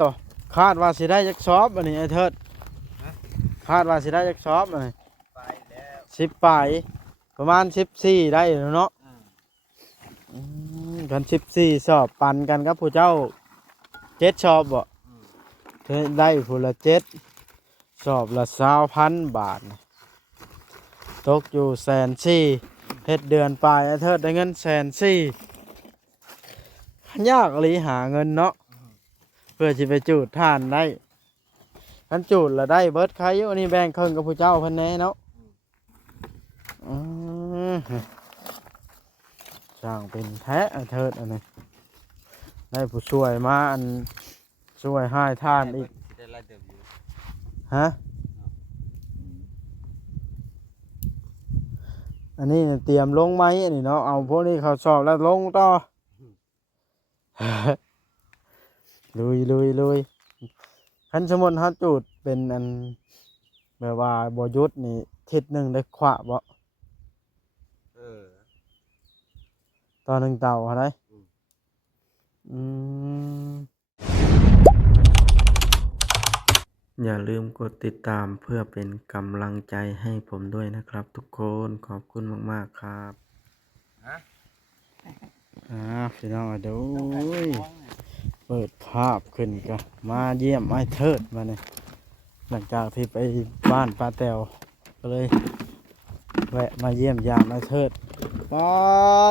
ต่อคาดว่าสิได้จักสอบอันนี้ไอ้เทิดคาดว่าสิได้จักสอบอันนี้ไปแล้ว10ปลายประมาณ14ได้แล้วเนาะกัน14สอบปันกันกับผู้เจ้า7สอบบ่ได้ผู้ละ7สอบละ20,000 บาทตกอยู่140,000เฮ็ดเดือนปลายไอ้เทิดได้เงิน140,000ยากอีหลีหาเงินเนาะเพื่อสิไปจูดท่านได้คันจูดละได้เบิดใครอยู่นี่แบ่งครึ่งกับผู้เจ้าเพิ่นแน่เนาะช่างเป็นแท้ไอ้เทิดอันนี้ได้ผู้ช่วยมาอันช่วยให้ท่านอีกฮะอันนี้เตรียมลงไหมอันนี้เนาะเอาพวกนี้เขาสอบแล้วลงต่อลุยคันสมมุติเฮาจูดเป็นอันแบบว่าบ่หยุดนี่ทิศหนึงได้ขวะบ่ตอนหนึ่งเต่าอะไรอย่าลืมกดติดตามเพื่อเป็นกำลังใจให้ผมด้วยนะครับทุกคนขอบคุณมากๆครับพี่น้องดูเปิดภาพขึ้นกันมาเยี่ยมไอ้เทิดมาเนี่ยหลังจากที่ไปบ้านป้าแตวก็เลยแวะมาเยี่ยมยามไอ้เทิด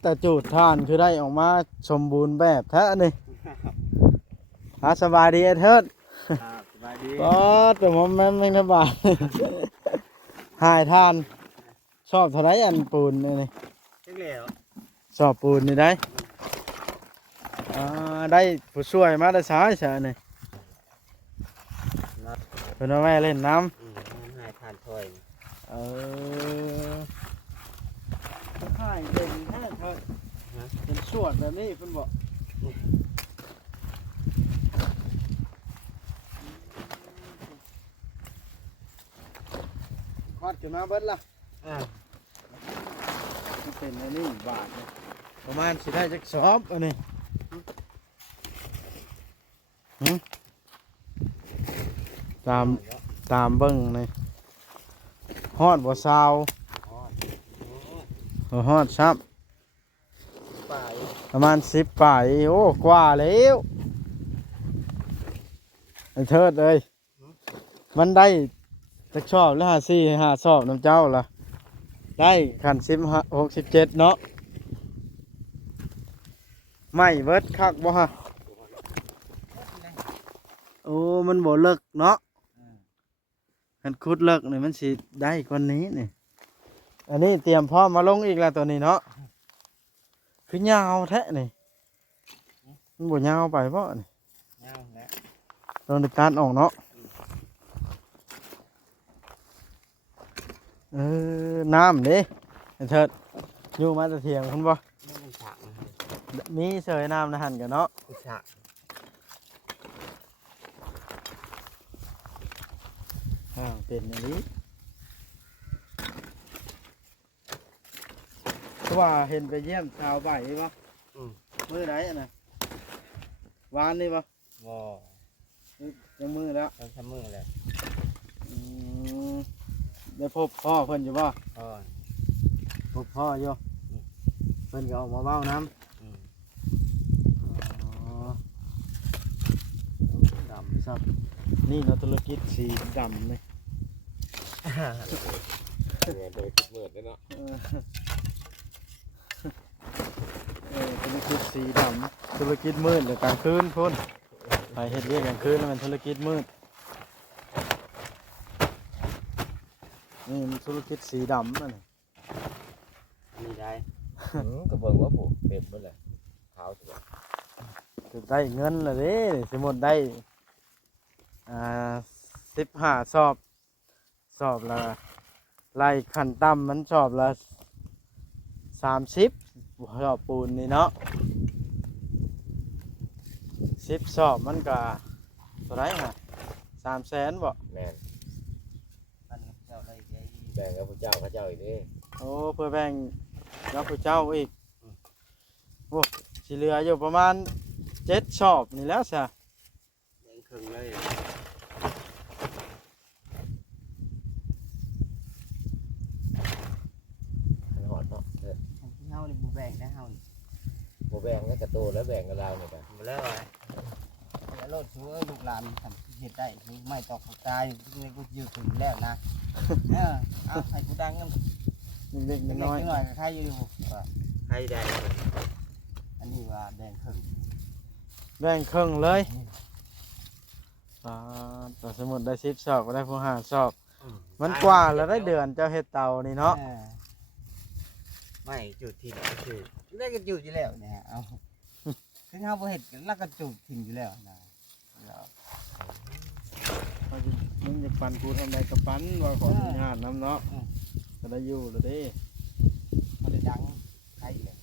แต่จูดท่านคือได้ออกมาสมบูรณ์แบบแท้นี่สบายดีไอ้เทิดสบายดีแต่ผมไม่สบายหายท่านชอบเท่าไรอันปูนนี่ชอบปูนนี่ได้ได้ผู้ช่วยมาได้สายใช่นี่เป็นว่าแม่เล่นน้ำให้ทานถ้วยให้เด่นแท้เถอะเป็นสวดแบบนี้เพิ่นบอกคอดขึ้นมาเบิดล่ะมันเป็นอันนี้บาทเลยประมาณสิได้จักสอบอันนี้ตามเบิ้งนี่ฮอดบ่ซาวฮอดซับประมาณ10 ป่ายโอ้กว่าแล้วไอ้เทิดเลยมันได้จักชอบแล้ว5 สอบน้ำเจ้าล่ะได้ขัน67เนาะไม่เบิดคักบ่ฮะโอ้มันบ่เลิกเนาะคันคุดเลิกนี่มันสิได้กว่านี้นี่อันนี้เตรียมพร้อมมาลงอีกแล้วตัวนี้เนาะคือยาวแท้นี่มันบ่ยาวไปเพราะนี่ยาวแล้วตอนการออกเนาะน้ำเด้เถิดอยู่มาจะเถียงคุณบ่มีเสยน้ำนะหันกันเนาะเป็นอย่างนี้เพราะว่าเห็นไปเยี่ยมชาวบ้านนี่ปะมือไหนอ่ะนะวานนี่ปะยังมือแล้วทำมือแล้วได้พบพ่อเพิ่นอยู่ปะพบพ่ออยู่เพิ่นก็ออกมาเบ้าน้ำดำซับนี่เราธุรกิจสีดำเลยเงินเลยเมื่อได้เนาะธุรกิจสีดำธุรกิจมืดหรือกลางคืนพุ่นไปเฮ็ดเรียกกลางคืนแล้วมันธุรกิจมืดนี่มันธุรกิจสีดำนั่นนี่ได้ก็เบิ่งว่าผูกเต็มหมดเลยขาวสวยจะได้เงินละเด้สมมติได้15 สอบละไล่ขั้นต่ำมันสอบละ30สอบปูนนี่เนาะ10 สอบมันก็เท่าไรฮะ300,000บ่แม่นเจ้าได้แบ่งกับพระเจ้าข้าเจ้าอีกดิโอ้เพื่อแบ่งกับพระเจ้าอีกโอ้สิเหลืออยู่ประมาณ7 สอบนี่แล้วใช่ ครึ่งเลย มันหอดเนาะ เฮานี่บ่แบ่งได้เฮานี่ โบแบ่งแล้วกระโตแล้วแบ่งกับเราเนี่ยกัน หมดแล้วไง แล้วรถชูลูกหลานทำเฮ็ดได้คือไม่ตอกตายนี่กูอยู่ถึงแล้วนะเอาให้กูดังกัน เล็ก เล็ก ๆน้อย ๆน้อยๆใครอยู่ว่า ให้ได้ อันนี้ว่าแดงครึ่ง ๆแบ่งครึ่งเลยต่อสมุดได้10สอบก็ได้ผู้หาสอบ มันกว่าแล้วได้เดือนเจ้าเฮ็ดเตานี่เนาะ ไม่จุดที่ไหนคือ ได้ก็จุดอยู่แล้วเนี่ยเอาถึงเฮาบ่เฮ็ดแล้วก็จุดทิ้งอยู่แล้วนะ มึงจะปันกูทำไรกับปันว่าขออนุญาตน้ำเนาะก็ได้อยู่แล้วเด้ บ่ได้ดังใครเลย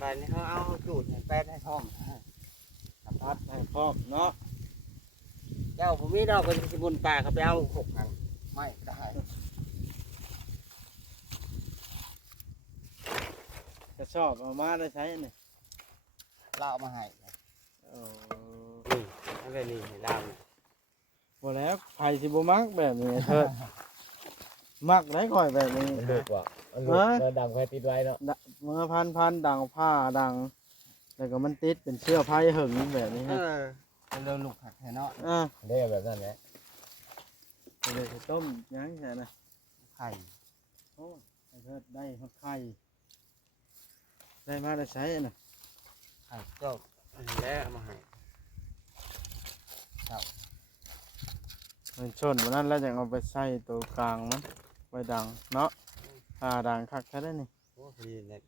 บัดนี้เฮาเอาจุดให้แปดให้พร้อม พัดให้พร้อมเนาะ เจ้าผมมีดอกก็สิบนป่าเขาไปเอา6อันไม่ได้ จะชอบเอามาได้ใช้เนี่ย เราเอามาให้ นี่อะไรนี่ให้เล่า บ่แล้วไผสิบ่มักแบบนี้เถิดมักได้ก่อยแบบนี้ มันลูกว่ะมันลูกแล้วดำใครติดไว้เนาะ เมื่อพันดังผ้าดังแล้วก็มันติดเป็นเสื้อผ้าหึงแบบนี้ฮะ เราลูกหักแท้เนาะ ได้แบบนั้นแหละ เดี๋ยวจะต้มยังไงนะ ไข่ โอ้ไอ้เถิดได้ฮอดไข่ได้มาได้ใช้น่ะ ไข่เจ้า แล้วเอามาให้ มันชนวันนั้นแล้วจะเอาไปใส่ตัวกลางมันไว้ดังเนาะผ้าดังคักแค่ได้นี่ โอ้พอดีเลย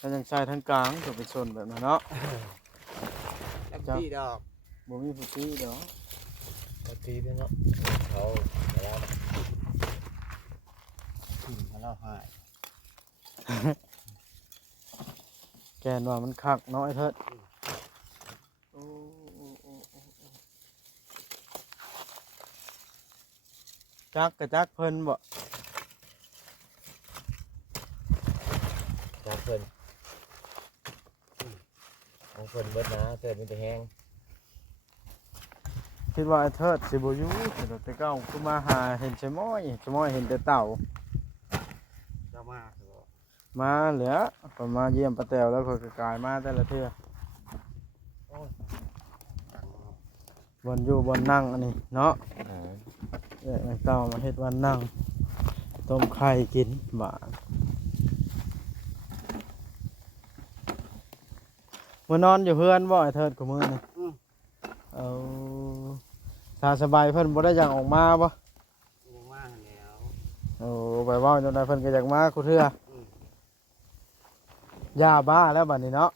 ถ้ายังใส่ทั้งกลางจะไปชนแบบนั้นเนาะ แล้วพี่ดอก บ่มีผู้ตีเดี๋ยว เขาตีด้วยเนาะเขาแล้ว กินมาแล้วให้ แกนว่ามันคักเนาะไอ้เถิดโอ้จักกะจักเพิ่นบ่ จากเพิ่นของเพิ่นเบิดนะเพิ่นมีแต่แห้ง คิดว่าไอ้เถิดสิบ่อยู่แต่เก้ากูมาหาเห็นชะม้อยเห็นแต่เต่า เจ้ามากเหรอ มาเหลือก็มาเยี่ยมป้าแตวแล้วก็กลายมาแต่ละเทื่อ ตังค์ บนอยู่บนนั่งอันนี้เนาะ อ่า เอ้ยเต้ามาเฮ็ดวันนั่งต้มไข่กินบาดมื้อนอนอยู่เพื่อนบ่ไอ้เถิดกูมื้อนี่เอาถ้าสบายเพิ่นบ่ได้อยากออกมาบ่ ยังว่างแล้ว โอ้ไปเว้าจนได้เพิ่นก็อยากมากูเทื่อยาบ้าแล้วบัดนี้เนาะ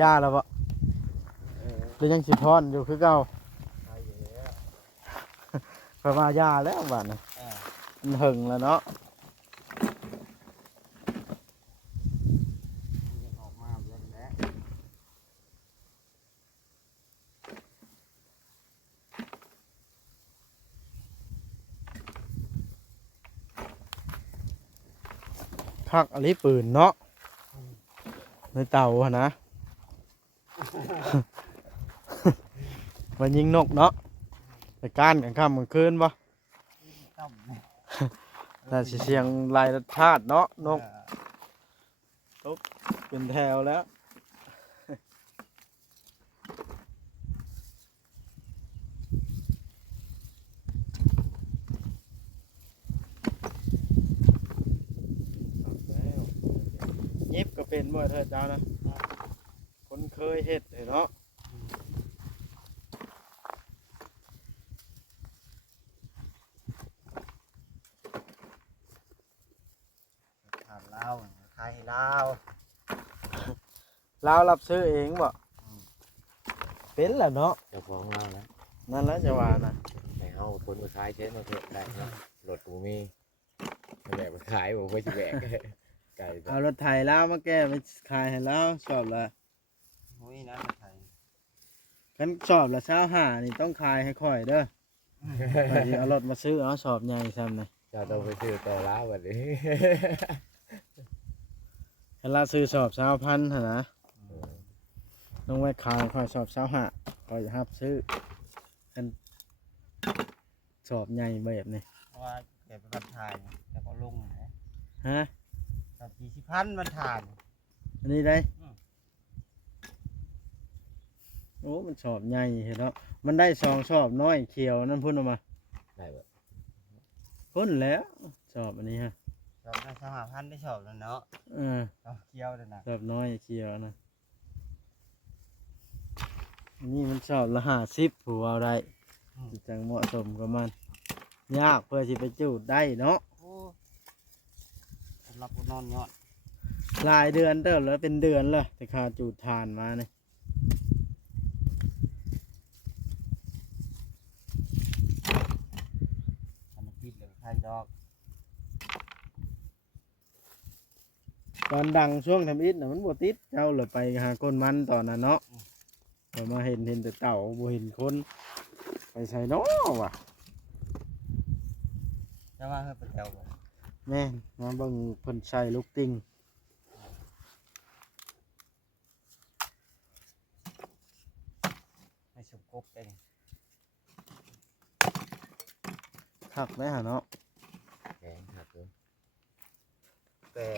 ยาแล้วบ่หรือยังสิพรอยู่คือเก่า ใช่อยู่แล้ว เพราะว่ายาแล้วบัดนี้มันหึงแล้วเนาะ ยังออกมาแล้วแหละ คักอลิปืนเนาะในเต่าหนนะ มันยิงนกเนาะไปก้านกันค่ำกลางคืนบ่ ต้ม น่าสิเสียงลายธาตุเนาะนกเป็นแถวแล้วเย็บก็เป็นบ่เถิดเจ้านะคนเคยเฮ็ดเนาะ ถามเราขายให้เรา ลาวรับซื้อเองบ่เป็นแหละเนาะ เจ้าของเรานะ นั่นแหละจะว่านะ ให้เฮาคนมาขายเจ๊มาเถอะได้เนาะรถกูมีมันแบกมาขายผมก็สิแบกไก่ เอารถไถลาวมาแก้ไปขายให้ลาวชอบละ โอ้ยนะไข่ คันชอบละ25นี่ต้องขายให้ค่อยเด้อข้อยสิเอารถมาซื้อเอาสอบใหญ่ซ้ำนี่ เจ้าต้องไปซื้อต่อล้าวบัดนี้ คันลาซื้อสอบ20,000หั่นนะ ต้องไว้ขายค่อยสอบ25ค่อยรับซื้ออันสอบใหญ่แบบนี้ เพราะว่าเก็บไปบรรทายแต่ก็ลงนะ ฮะ สอบ40,000บรรทาย อันนี้ได้ อืม โอ้มันสอบใหญ่เห็นเนาะมันได้2สอบน้อยเขียวนั่นพุ่นออกมา ได้บ่ พุ่นแล้วสอบอันนี้ฮะ สอบได้25,000ได้สอบแล้วเนาะ เออ สอบเกี่ยวเลยนะ สอบน้อยเขียวนะอันนี้มันสอบละ50ผู้เอาได้สิจังเหมาะสมกับมันยากเพื่อสิไปจูดได้เนาะ โอ้สำหรับผู้นอนยอด หลายเดือนเด้อแล้วเป็นเดือนแล้วแต่ค่าจูดทานมาเนี่ย ทำมันติดเลยใครดอก ตอนดังช่วงทำอิฐน่ะมันบ่ติดเจ้าเลยไปหาคนมันตอนนั้นเนาะพอมาเห็นแต่เต่าบ่เห็นคนไปใส่เนาะว่ะ จะว่าเฮ้ยไปแถวบ่ แม่นมาเบิ่งเพิ่นใส่ลูกติง ให้สุกกบได้นี่ คักไหมหาเนาะ แกงครับเด้อ แต่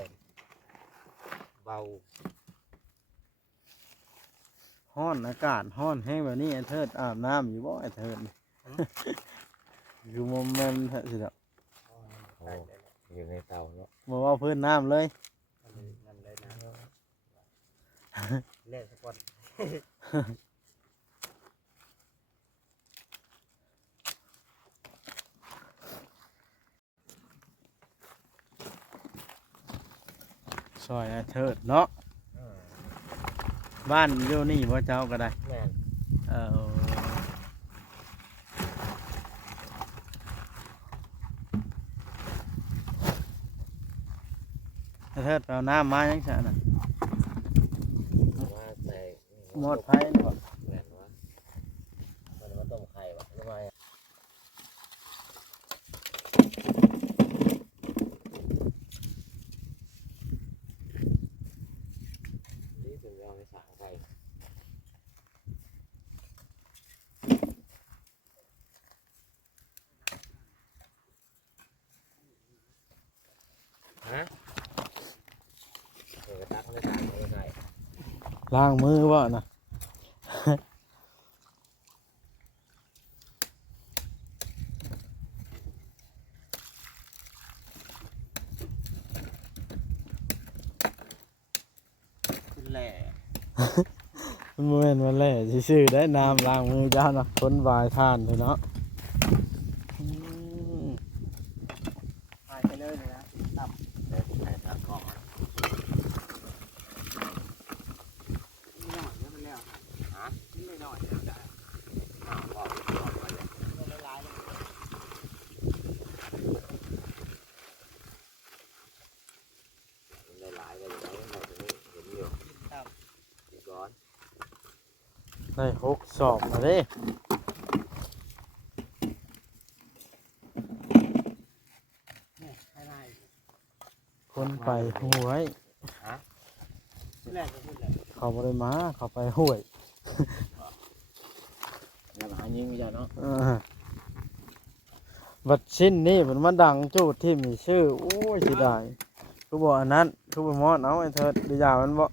เบา ฮ้อนอากาศฮ้อนแห้งแบบนี้ไอ้เทิดอาบน้ำอยู่บ่ไอ้เทิดนี่ คือบ่แม่นสิดอก โอ้อยู่ในเตาเนาะ บ่ว่าพื้นน้ำเลย นั่นเลยนะเล่นสักวัน ซอยไอ้เทิดเนาะบ้านอยู่นี่บ่เจ้าก็ได้ แม่น เออไอ้เทิดไปเอาน้ำมาจังซั่นน่ะ ว่าใส่ หมดไผนี่บ่ แม่นวะมันมาต้มไข่วะทำไมอะนี่ถึงเอาไปสางไข่ฮะเดี๋ยวก็ตักไม่ตักไม่ไข่ ล้างมือบ่น่ะ ขึ้นแหล่ มันบ่แม่นว่าแหล่ซื่อๆได้น้ำล้างมือเจ้าเนาะคนวายทานเถอะเนาะอืม หายไปเลยนะตับ เดี๋ยวไข่ตักก่อน นี่หน่อยเดี๋ยวมันแล้วฮะนี่หน่อยเดี๋ยวจะ บอกไปเลย ลงละลายเลย มันได้หลายเลยนะเราจะไม่เห็นอยู่ ตับ อีกก้อน ได้6สอบมาเด้ นี่ให้ได้ คนไปห้วย ขึ้นแหล่ก็ขึ้นแหล่ เขาบ่ได้มาเขาไปห้วย แล้วหายิงไม่ใช่เนาะ บัดชิ้นนี่มันมาดังจูดที่มีชื่อโอ้ยสิได้คือบอกอันนั้นคือบ่มอดเอาไอ้เถิดดียามันบ่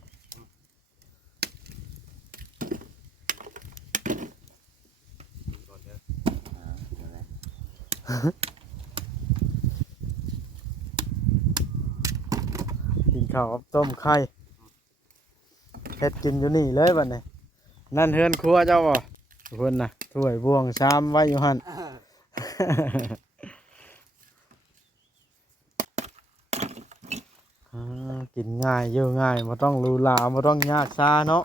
กินข้าวกับต้มไข่เฮ็ดกินอยู่นี่เลยบัดนี้นั่นเฮือนครัวเจ้าบ่เพิ่นน่ะถ้วยบวงชามไว้อยู่หั่น กินง่ายอยู่ง่ายบ่ต้องหรูหราบ่ต้องยากซาเนาะ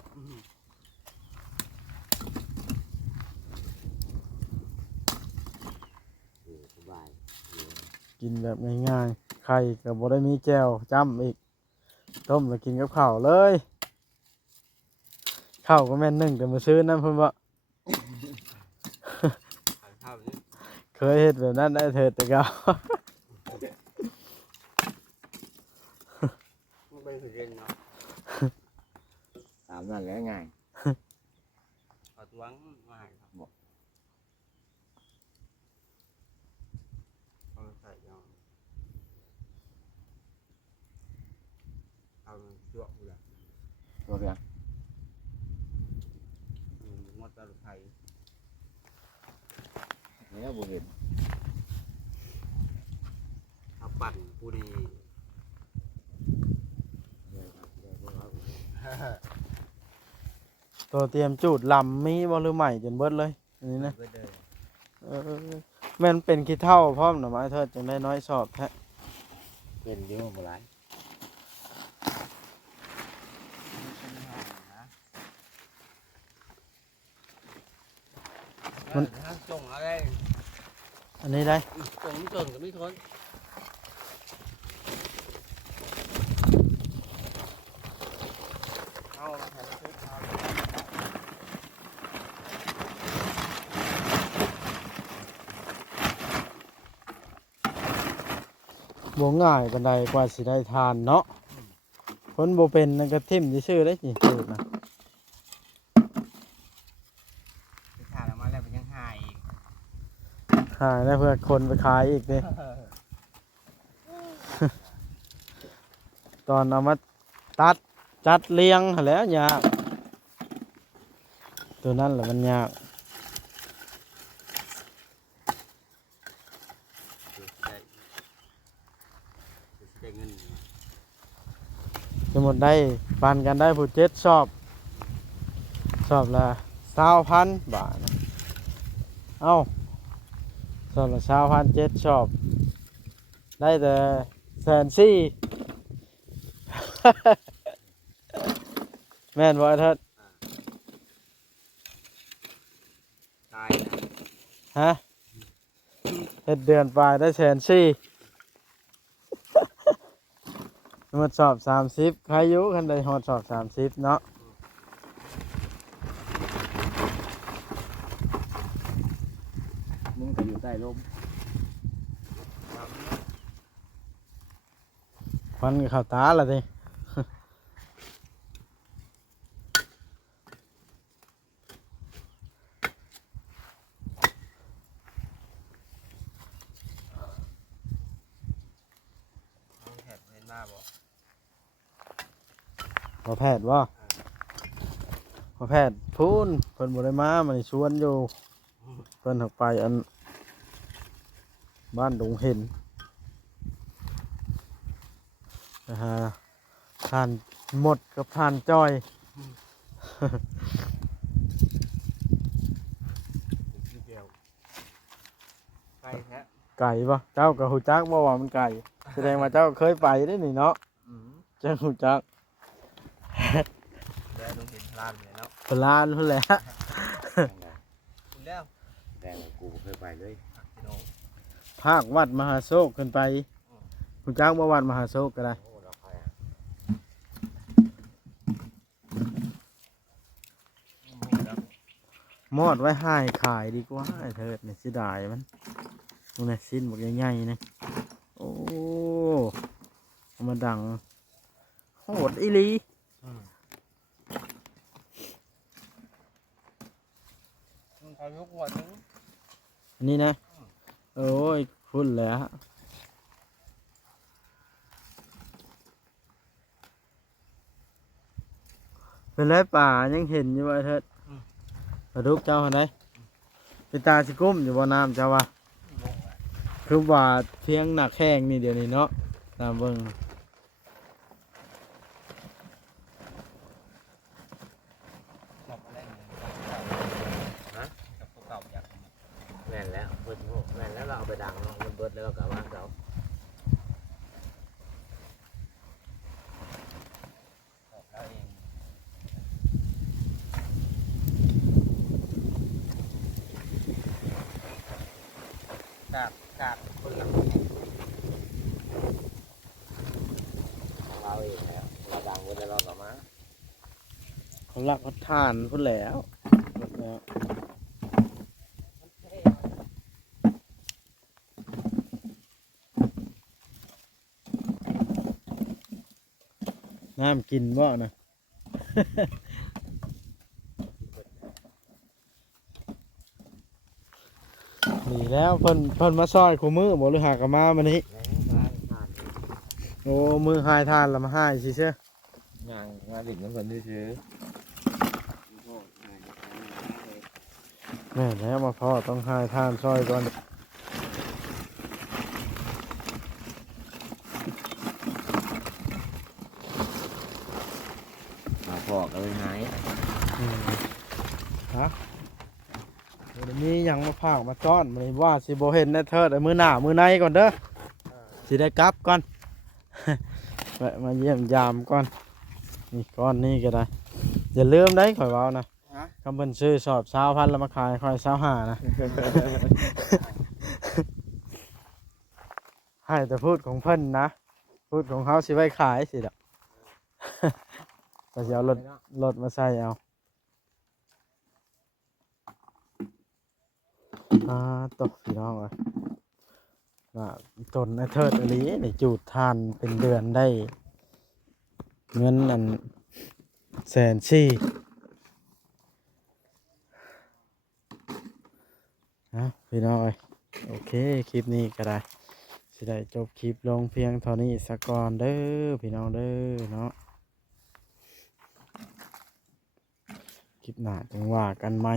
สบาย กินแบบง่ายๆไข่ก็บ่ได้มีแจ่วจ้ำอีกต้มแล้วกินกับข้าวเลยข้าวก็แม่นนึ่งแต่มาซื้อนั่นเพิ่นบ่ ข้าวนี่ เคยเฮ็ดแบบนั้นได้เถิดแต่เก่า มันเป็นสุดเย็นเนาะ ตามนั่นแหละง่าย ขอตวงมาให้ครับบอกเอาใส่ยองเอาชั่วกูละ ตัวเพียง หมดตะลุไทย นี่บ่เห็น เอาปั่นกูดี ตัวเตรียมจูดลำมีบ่หรือใหม่จนเบิดเลยอันนี้นะ เบิดเลย เออแม่นเป็นขี้เท่าพร้อมหน่อไม้เทิดจังได้น้อยสอบแท้ เป็นเยอะบ่หลาย มันจงอะไร อันนี้ได้ จงจนกับไม่ทนเอาแผ่นชุดเอา บ่ง่ายปานใดกว่าสิได้ทานเนาะคนบ่เป็นนั่นก็ทิ่มซื่อๆได้สิจูดนะ ไปถ่ายออกมาแล้วเป็นยังหายอีก ขายแล้วเพื่อคนไปขายอีกนี่ ตอนเอามาตัดจัดเรียงหั้นแหล้วยากตัวนั้นแหละมันยาก ได้เงิน จะหมดได้ปันกันได้ผู้เจ็ดสอบละ20,000 บาทนะเอ้าสอบละ20,007สอบ ได้แต่140,000 แม่นบ่ไอ้เทิด ตายนะ ฮะเฮ็ดเดือนปลายได้140,000 หมดสอบ30ใครอยู่คันได้ฮอดสอบ30เนาะ มึงก็อยู่ใต้ลม ควันก็เข้าตาละติ เอาแผ่นเห็นมาบ่ พอแพทย์บ่พอแพทย์พูนเพิ่นบ่ได้มามันชวนอยู่เพิ่นออกไปอันบ้านดงเห็นนะฮะผ่านหมดกับผ่านจ้อย เดียวใกล้แท้ ไก่บ่เจ้าก็ฮู้จักบ่ว่ามันไก่แสดงว่าเจ้าเคยไปเด้นี่เนาะเจ้าฮู้จัก แล้วต้องเห็นพลานเลยเนาะ พลานพุ่นแหละ คุณแล้ว แต่กูบ่เคยไปเลย พี่น้อง ภาควัดมหาโศกขึ้นไปฮู้จักบ่วัดมหาโศกก็ได้ โอ้เราไปอ่ะ แล้ว มอดไว้ให้ขายดีกว่าไอ้เถิดนี่สิได้มันมึงน่ะสิ้นบักใหญ่ๆนี่โอ้เอามาดังโหดอีหลี เขายกหัวนึง อันนี้นะโอ้ยพุ่นแหล้วเป็นไรป่ายังเห็นอยู่ว่าไอ้เถิดปลาดุกเจ้าหันไดเป็นตาสิกุ้มอยู่บ่น้ำเจ้าว่าคือว่าเพียงหนักแข้งนี่เดี๋ยวนี้เนาะตามเบิ่ง ชอบอะไรกับพวกเก่าอยาก แม่นแล้วเพิ่นโง่แม่นแล้วเราเอาไปดังเนาะมันเบิดแล้วก็ว่างเขา ชอบแล้วเองกาดคนละ ของเราเองแล้วเราดังเบิดแล้วเราก็มา เขาลักเขาทานพุ่นแหล้วน้ำกินบ่นะ ดีแล้วเพิ่นมาซอยคู่มือบ่หรือหากนมามื้อนี้ แล้วบ้านผ่าน โอ้มือหายทานแล้วมาหายสิเชื่อ ย่างมาดิ่งน้ำเพิ่นซื้อ แม่แล้วมาพ่อต้องหายทานซอยก่อน มาพอก็เลยหาย ฮะเดี๋ยวมีหยังมาพากมาต้อนมื้อนี้ว่าสิบ่เห็นแน่เทิดเอามื้อหน้ามื้อในก่อนเด้อสิได้กลับก่อน แวะมาเยี่ยมยามก่อนนี่ก้อนนี้ก็ได้อย่าลืมได้ข่อยเว้านะคำเพิ่นซื้อสอบ20,000แล้วมาขายข่อย25นะ ให้แต่พูดของเพิ่นนะ พูดของเขาสิไว้ขายสิดอก แต่สิเอารถมาใส่เอาตกพี่น้องเลยว่าต้นไอ้เทิดอันนี้นี่จูดทานเป็นเดือนได้ เงินอัน140,000นะพี่น้องเอ้ยโอเคคลิปนี้ก็ได้สิได้จบคลิปลงเพียงเท่านี้สักก่อนเด้อพี่น้องเด้อเนาะคลิปหน้าจังว่ากันไหม